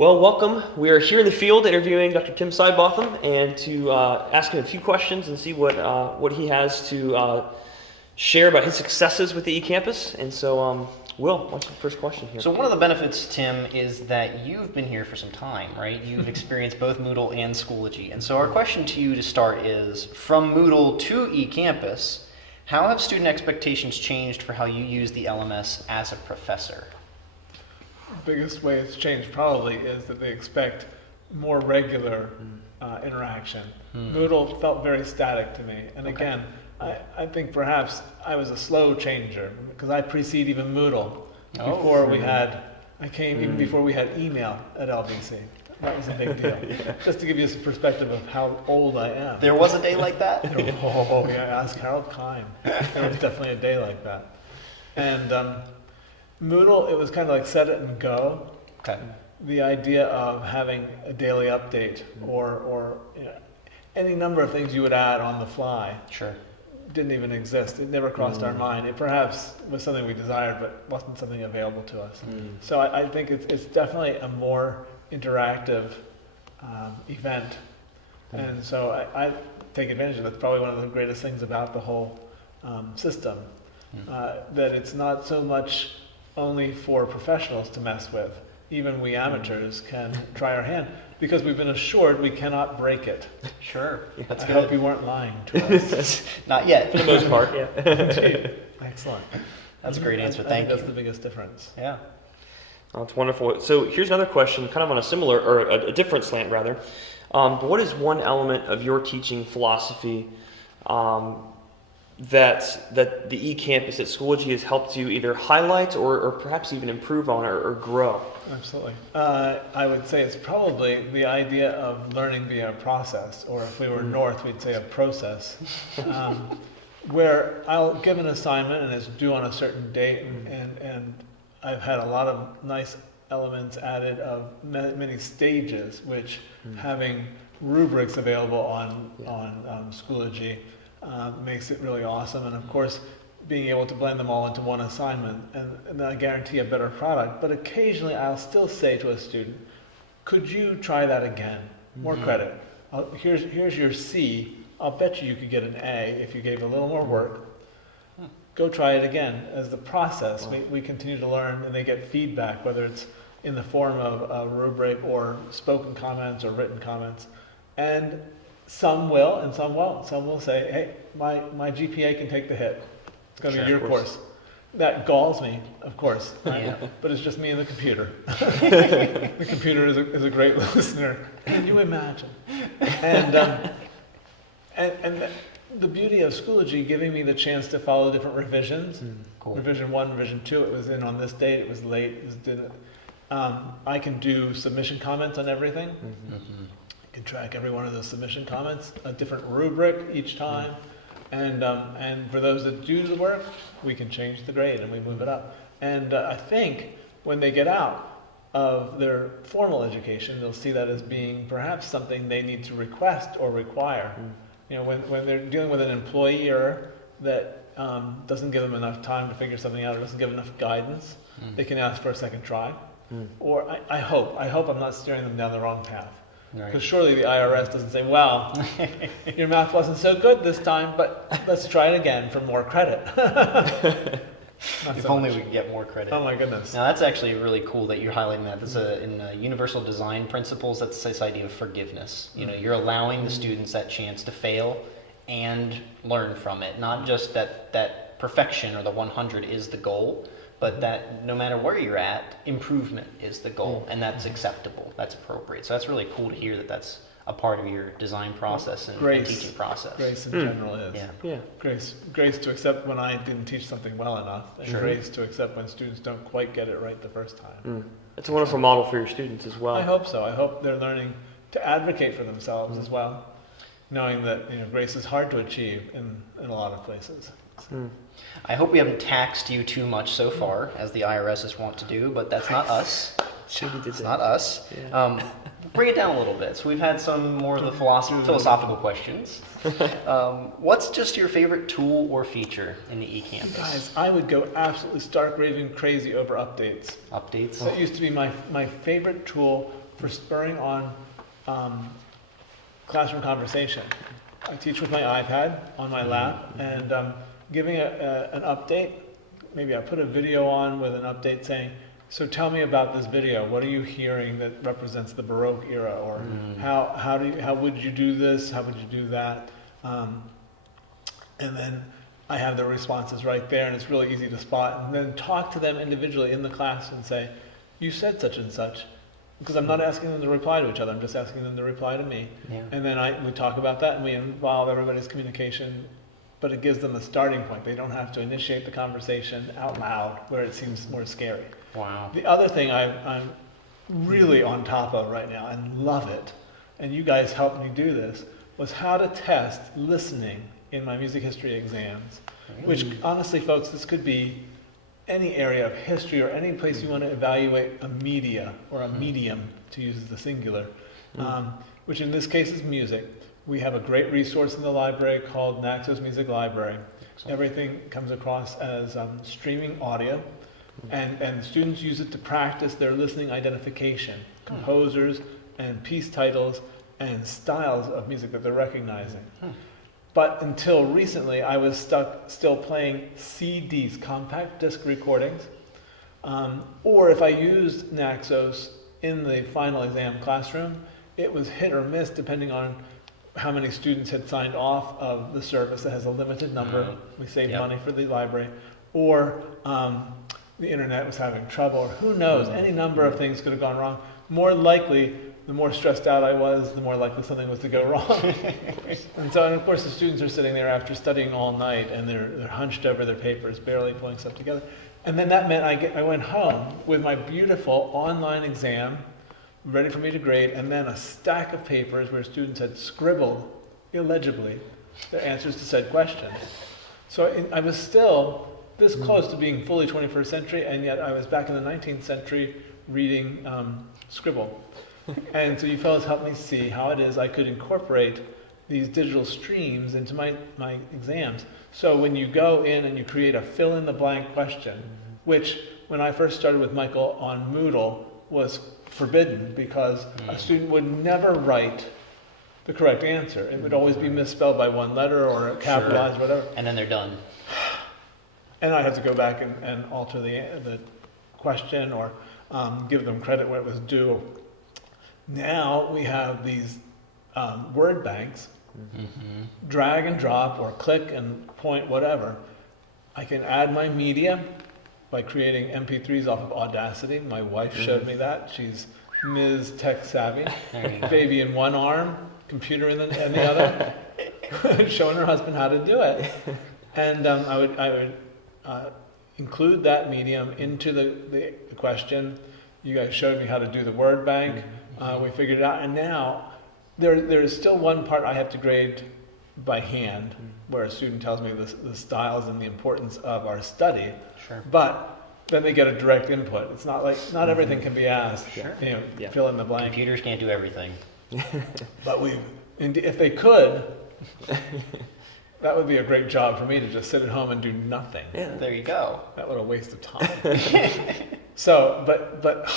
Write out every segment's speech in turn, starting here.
Well, welcome. We are here in the field interviewing Dr. Tim Sidebothom and to ask him a few questions and see what he has to share about his successes with the eCampus. And so, Will, what's the first question here? So one of the benefits, Tim, is that you've been here for some time, right? You've experienced both Moodle and Schoology. And so our question to you to start is, from Moodle to eCampus, how have student expectations changed for how you use the LMS as a professor? The biggest way it's changed probably is that they expect more regular interaction. Moodle felt very static to me. And again, I think perhaps I was a slow changer because I precede even Moodle. Even before we had email at LBC. That was a big deal. Just to give you some perspective of how old I am. There was a day like that? Ask Harold Kime. There was definitely a day like that. And Moodle, it was kind of like set it and go. Okay. The idea of having a daily update or any number of things you would add on the fly. Sure. Didn't even exist. It never crossed our mind. It perhaps was something we desired, but wasn't something available to us. So I think it's definitely a more interactive event. And so I take advantage of it. It's probably one of the greatest things about the whole system, that it's not so much only for professionals to mess with. Even we amateurs can try our hand because we've been assured we cannot break it. Sure. Yeah, I hope you weren't lying to us. Not yet. For the most part, yeah. Indeed. Excellent. That's a great answer. I Thank think you. that's the biggest difference. Yeah. Oh, it's wonderful. So here's another question, kind of on a similar, or a different slant rather. What is one element of your teaching philosophy that the eCampus at Schoology has helped you either highlight or perhaps even improve on or grow? Absolutely. I would say it's probably the idea of learning via a process, or if we were north, we'd say a process, where I'll give an assignment and it's due on a certain date, and I've had a lot of nice elements added of many stages, which having rubrics available on Schoology makes it really awesome. And of course, being able to blend them all into one assignment, and I guarantee a better product. But occasionally I'll still say to a student, could you try that again? More credit. Here's your C. I'll bet you could get an A if you gave a little more work. Go try it again. As the process, we continue to learn, and they get feedback, whether it's in the form of a rubric or spoken comments or written comments. And some will and some won't. Some will say, hey, my GPA can take the hit. It's going to be your course. That galls me, of course, right? Yeah. But it's just me and the computer. The computer is a great listener. Can you imagine? And the beauty of Schoology giving me the chance to follow different revisions. Cool. Revision 1, Revision 2, it was in on this date, it was late, it was didn't. I can do submission comments on everything. I can track every one of those submission comments, a different rubric each time. And for those that do the work, we can change the grade and we move it up. And I think when they get out of their formal education, they'll see that as being perhaps something they need to request or require. You know, when they're dealing with an employer that doesn't give them enough time to figure something out or doesn't give enough guidance, they can ask for a second try. Or I hope I'm not steering them down the wrong path. Because surely the IRS doesn't say, well, your math wasn't so good this time, but let's try it again for more credit. If only we could get more credit. Oh my goodness. Now that's actually really cool that you're highlighting that. This is in universal design principles, that's this idea of forgiveness. You know, you're allowing the students that chance to fail and learn from it. Not just that perfection or the 100 is the goal, but that no matter where you're at, improvement is the goal, and that's acceptable, that's appropriate. So that's really cool to hear that that's a part of your design process and teaching process. Grace in general is. Yeah. Grace to accept when I didn't teach something well enough, and grace to accept when students don't quite get it right the first time. It's a wonderful model for your students as well. I hope so. I hope they're learning to advocate for themselves as well, knowing that grace is hard to achieve in a lot of places. I hope we haven't taxed you too much so far, as the IRS want to do, but that's not us. It's not us. Yeah. Bring it down a little bit. So we've had some more of the philosophical questions. What's just your favorite tool or feature in the eCampus? Guys, I would go absolutely stark raving crazy over updates. Updates? That used to be my favorite tool for spurring on classroom conversation. I teach with my iPad on my lap, and giving an update. Maybe I put a video on with an update saying, so tell me about this video. What are you hearing that represents the Baroque era? Or how would you do this? How would you do that? And then I have their responses right there, and it's really easy to spot. And then talk to them individually in the class and say, you said such and such. Because I'm not asking them to reply to each other, I'm just asking them to reply to me. Yeah. And then we talk about that, and we involve everybody's communication, but it gives them a starting point. They don't have to initiate the conversation out loud where it seems more scary. Wow. The other thing I'm really on top of right now and love it, and you guys helped me do this, was how to test listening in my music history exams. Which honestly, folks, this could be any area of history or any place you want to evaluate a media or a medium, to use the singular, which in this case is music. We have a great resource in the library called Naxos Music Library. Everything comes across as streaming audio, and students use it to practice their listening identification, composers and piece titles and styles of music that they're recognizing. But until recently, I was stuck still playing CDs, compact disc recordings, or if I used Naxos in the final exam classroom, it was hit or miss depending on how many students had signed off of the service that has a limited number. We saved money for the library, or the internet was having trouble, or who knows, any number of things could have gone wrong. More likely, the more stressed out I was, the more likely something was to go wrong. And of course, the students are sitting there after studying all night, and they're hunched over their papers, barely pulling stuff together. And then that meant I went home with my beautiful online exam, ready for me to grade, and then a stack of papers where students had scribbled illegibly their answers to said questions. So I was still this close to being fully 21st century, and yet I was back in the 19th century reading scribble. And so you fellows helped me see how it is I could incorporate these digital streams into my exams. So when you go in and you create a fill-in-the-blank question, which when I first started with Michael on Moodle was forbidden because a student would never write the correct answer. It would always be misspelled by one letter or capitalized, whatever. And then they're done. And I had to go back and alter the question or give them credit where it was due. Now we have these word banks, drag and drop or click and point, whatever. I can add my media by creating MP3s off of Audacity. My wife showed me that. She's Ms. Tech Savvy. Baby in one arm, computer in the other, showing her husband how to do it. And I would include that medium into the question. You guys showed me how to do the word bank. We figured it out, and now there is still one part I have to grade by hand, where a student tells me the styles and the importance of our study. Sure. But then they get a direct input. It's not like not everything can be asked. Sure. Fill in the blank. Computers can't do everything. But if they could, that would be a great job for me to just sit at home and do nothing. Yeah, there you go. That would a waste of time. So, but.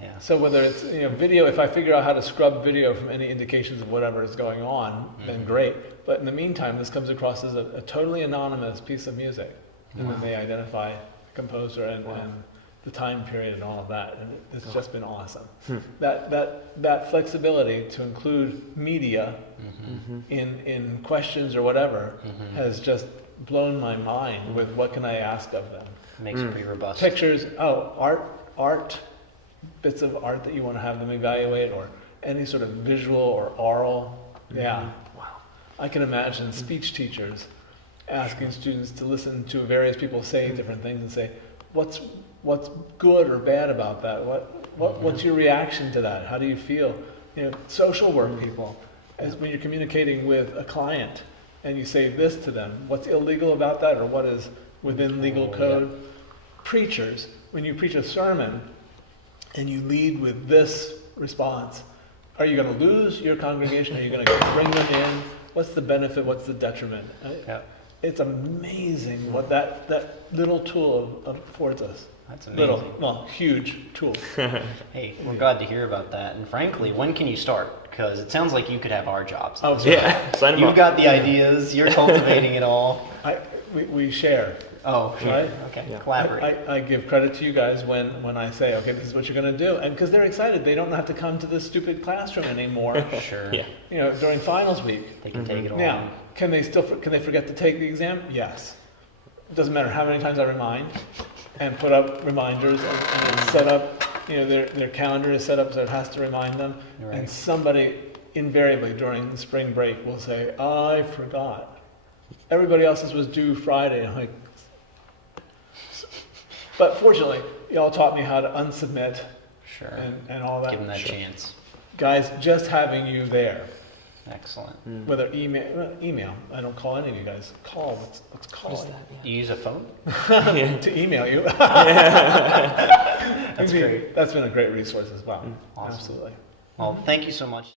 Yeah. So whether it's video, if I figure out how to scrub video from any indications of whatever is going on, then great. But in the meantime, this comes across as a totally anonymous piece of music, and then they identify the composer and the time period and all of that. And it's just been awesome. That flexibility to include media in questions or whatever has just blown my mind with what can I ask of them. Makes it pretty robust. Pictures, art. Bits of art that you want to have them evaluate, or any sort of visual or oral. Yeah. Wow. I can imagine speech teachers asking students to listen to various people say different things and say, what's good or bad about that? What's your reaction to that? How do you feel? Social work people, when you're communicating with a client and you say this to them, what's illegal about that, or what is within legal code? Preachers, when you preach a sermon and you lead with this response, are you going to lose your congregation? Are you going to bring them in? What's the benefit? What's the detriment? it's amazing what that little tool affords us. That's amazing. Little, well, huge tool. Hey, we're glad to hear about that. And frankly, when can you start? Because it sounds like you could have our jobs. Oh, sorry. Yeah, sign them You've up. got the ideas. You're cultivating it all. We share. Oh, sure. Right? Okay. Yeah. Collaborate. I give credit to you guys when I say, okay, this is what you're going to do, and because they're excited, they don't have to come to this stupid classroom anymore. Sure. Yeah. You know, during finals week. They can take it all. Now, can they forget to take the exam? Yes. It doesn't matter how many times I remind, and put up reminders, and it's set up. You know, their calendar is set up so it has to remind them, Right. and somebody invariably during the spring break will say, I forgot. Everybody else's was due Friday. I'm like, but fortunately, y'all taught me how to unsubmit Sure. and all that. Give them that Sure. chance. Guys, just having you there, Excellent. whether email, I don't call any of you guys. Call, let's call What is it. that? You use a phone? To email you. That's great. That's been a great resource as well. Awesome. Absolutely. Well, thank you so much.